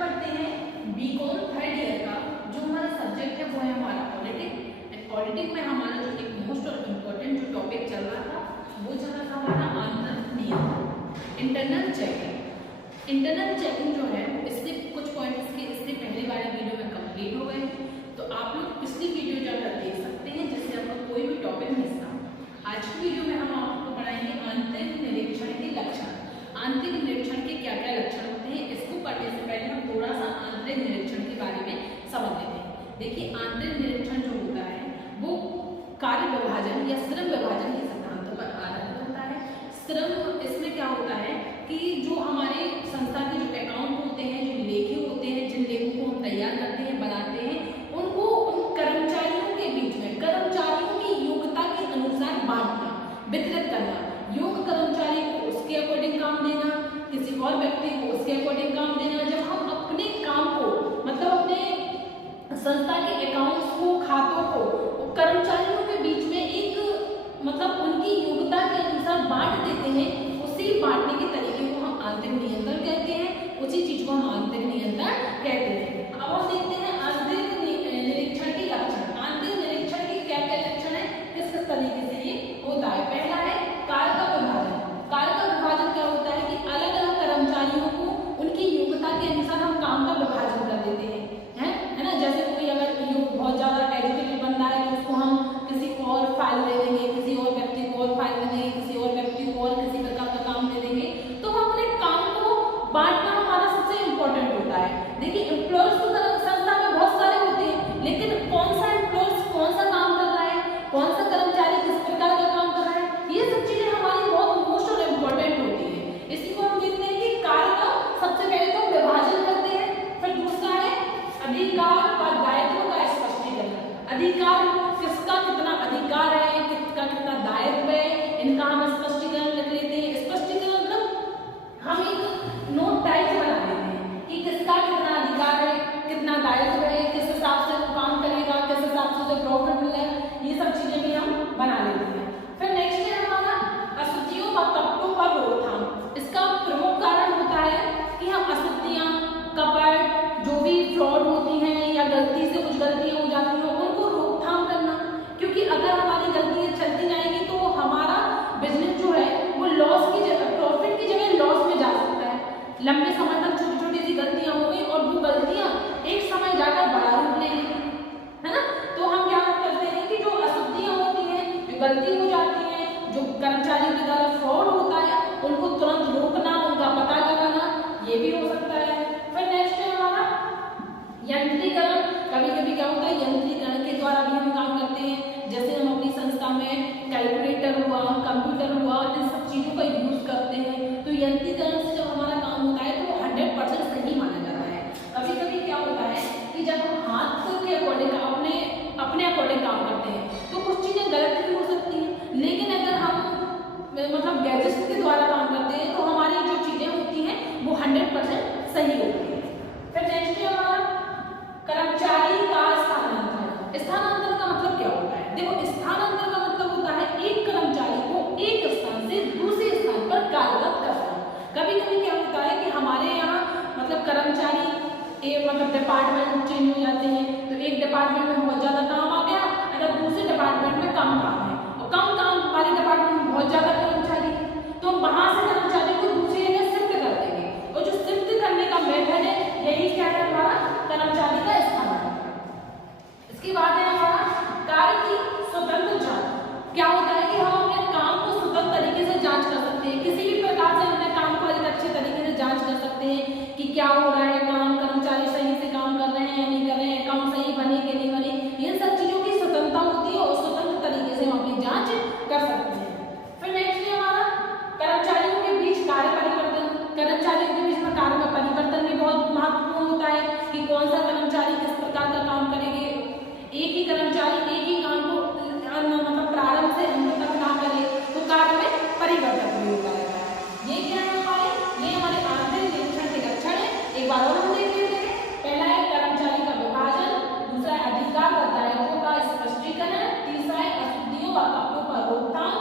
पढ़ते हैं BCom third year का। जो हमारा सब्जेक्ट है वो है हमारा पॉलिटिक्स। एंड पॉलिटिक्स में हमारा जो एक मोस्ट और इम्पोर्टेंट जो टॉपिक चल रहा था वो चल रहा था हमारा आंतरिक नियंत्रण, इंटरनल चेकिंग। इंटरनल चेकिंग जो है इससे कुछ पॉइंट्स के इससे पहले वाले वीडियो में कंप्लीट हो गए, तो आप लोग पिछली वीडियो जाकर देख सकते हैं जिससे आपका कोई भी टॉपिक मिस ना हो। आज की वीडियो में हम आपको पढ़ाएंगे आंतरिक निरीक्षण के लक्षण। आंतरिक निरीक्षण के क्या क्या लक्षण होते हैं, इसको पढ़ने से पहले हम थोड़ा सा आंतरिक निरीक्षण के बारे में समझ लेते हैं। देखिए, आंतरिक निरीक्षण जो होता है वो कार्य विभाजन या श्रम विभाजन के सिद्धांतों पर आधारित होता है। श्रम इसमें क्या होता है कि जो हमारे संस्था के जो अकाउंट होते हैं, जो लेखे होते हैं, जिन लेखों को हम तैयार करते हैं, बनाते हैं, उनको उन कर्मचारियों के बीच में कर्मचारियों की योग्यता के अनुसार बांटना, वितरित करना। योग्य कर्मचारी को उसके अकॉर्डिंग काम देना, किसी और व्यक्ति को उसके अकॉर्डिंग काम देना। जब हम अपने काम को मतलब अपने संस्था के अकाउंट्स को, खातों को कर्मचारियों के बीच में एक मतलब उनकी योग्यता के अनुसार बांट देते हैं, उसी बांटने के तरीके को हम आंतरिक नियंत्रण कहते हैं, उसी चीज को हम आंतरिक नियंत्रण कहते हैं। अब हम देखते हैं आंतरिक निरीक्षण के लक्षण। आंतरिक निरीक्षण के क्या क्या लक्षण है, किस किस तरीके से ये होता है। पहला है कार्य का विभाजन। कार्य का विभाजन क्या होता है कि अलग अलग कर्मचारियों को उनकी योग्यता के अनुसार हम काम का विभाजन कर देते हैं, है ना। जैसे कोई अगर बहुत ज्यादा एजुकेटेड बंदा है तो उसको हम किसी को और फाइल दे देंगे, किसी और व्यक्ति को और फाइल दे देंगे, किसी और व्यक्ति को और किसी प्रकार का काम दे देंगे। तो हम अपने काम को बांटना हमारा सबसे इम्पोर्टेंट होता है। देखिए, एम्प्लॉयज तो संस्था में बहुत सारे होते हैं, लेकिन कौन सा एम्प्लॉयज कौन सा काम कर रहा है, कौन सा कर्मचारी किस प्रकार का काम कर रहा है, ये सब चीजें हमारी बहुत मोस्ट और इम्पोर्टेंट होती है। इसी को हम देखते हैं कि कार्य का सबसे पहले तो विभाजन करते हैं, फिर दूसरा है अधिकार व दायित्व का स्पष्टीकरण। अधिकार किसका कितना अधिकार है, किसका कितना दायित्व है, इनका हम स्पष्टीकरण लिख लेते हैं। स्पष्टीकरण मतलब हम एक नोट टाइप बना लेते हैं कि किसका कितना अधिकार है, कितना दायित्व है, किस हिसाब से वो काम करेगा, किस हिसाब से उसे प्रॉफिट मिलेगा, ये सब चीजें भी हम बना लेते हैं। फिर नेक्स्ट है हमारा अशुद्धियों व कपटों का रोकथाम। इसका प्रमुख कारण होता है कि हम अशुद्धियां, कपट, जो भी फ्रॉड होती हैं या गलती से कुछ गलतियां हो जाती हैं उनको रोकथाम करना। क्योंकि अगर हमारी गलतियां चलती जाएंगी तो हमारा बिजनेस जो है वो लॉस की जगह, प्रॉफिट की जगह लॉस में जा सकता है। लंबे समय तक छोटी छोटी सी गलतियां हो गई और वो गलतियां एक समय जाकर बड़ा रूप ले लेंगी, है ना। तो हम क्या करते हैं कि जो अशुद्धियां होती हैं, जो गलती हो जाती है, जो कर्मचारियों के द्वारा फ्रॉड होता है, उनको तुरंत रोकना, उनका पता लगाना, ये भी हो सकता है। फिर नेक्स्ट है हमारा यंत्रीकरण। कभी कभी क्या होता है, यंत्रीकरण के द्वारा भी हम काम करते हैं। जैसे हम अपनी संस्था में कैलकुलेटर हुआ, कंप्यूटर हुआ, इन सब चीजों का यूज करते हैं। तो यंत्रीकरण से जब हमारा काम होता है तो 100% सही माना जाता है। कभी कभी क्या होता है कि जब हम हाथ के अकॉर्डिंग अपने अकॉर्डिंग काम करते हैं तो कुछ चीजें गलत भी हो सकती हैं, लेकिन अगर हम मतलब गैजेट्स के द्वारा काम करते हैं तो हमारी जो चीजें होती हैं वो 100% सही होती है। फिर नेक्स्ट है हमारा कर्मचारी का स्थानांतरण। स्थानांतरण का मतलब क्या होता है, देखो स्थानांतरण का मतलब होता है एक कर्मचारी को एक स्थान से दूसरे स्थान पर कार्यरत करना। कभी कभी क्या होता है कि हमारे यहाँ मतलब कर्मचारी मतलब डिपार्टमेंट चेंज हो जाते हैं, तो एक डिपार्टमेंट में बहुत ज्यादा काम आ गया, अगर दूसरे डिपार्टमेंट में कम काम है और कम काम वाले डिपार्टमेंट में बहुत ज्यादा कर्मचारी है, तो वहां से कर्मचारी को दूसरी जगह शिफ्ट कर देंगे। और जो शिफ्ट करने का मेथड है यही क्या है हमारा कर्मचारी का स्थानांतरण। इसके बाद है हमारा कार्य की स्वतंत्र जांच। क्या होता है कि हम अपने काम को स्वतंत्र तरीके से जांच कर सकते हैं, किसी भी प्रकार से अपने काम को एक अच्छे तरीके से जांच कर सकते हैं कि क्या हो रहा है, काम कर्मचारी सही से काम कर रहे हैं या नहीं कर रहे हैं, अकाउंट सही बने कि नहीं बने, इन सब चीजों की स्वतंत्रता होती है और स्वतंत्र तरीके से हम अपनी जांच कर सकते हैं। फिर नेक्स्ट है हमारा कर्मचारियों के बीच कार्य परिवर्तन। कर्मचारियों के बीच में कार्य का परिवर्तन भी बहुत महत्वपूर्ण होता है कि कौन सा कर्मचारी किस प्रकार का काम करेंगे। एक ही कर्मचारी एक ही काम को मतलब प्रारंभ से अंत तक ना करे तो कार्य में परिवर्तन भी होता रहता है। ये क्या है हमारे, ये हमारे आंतरिक निरीक्षण के लक्षण है। एक बार और हम देख लेते हैं। पहला है कर्मचारी का विभाजन, दूसरा है अधिकार व दायित्वों का स्पष्टीकरण, तीसरा है अशुद्धियों व कपटों का रोकथाम,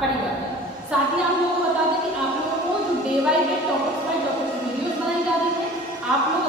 परिवर्तन। साथ ही आप लोगों को बता दें कि आप लोगों को जो day by day topics by topics videos बनाई जा रही है, आप लोग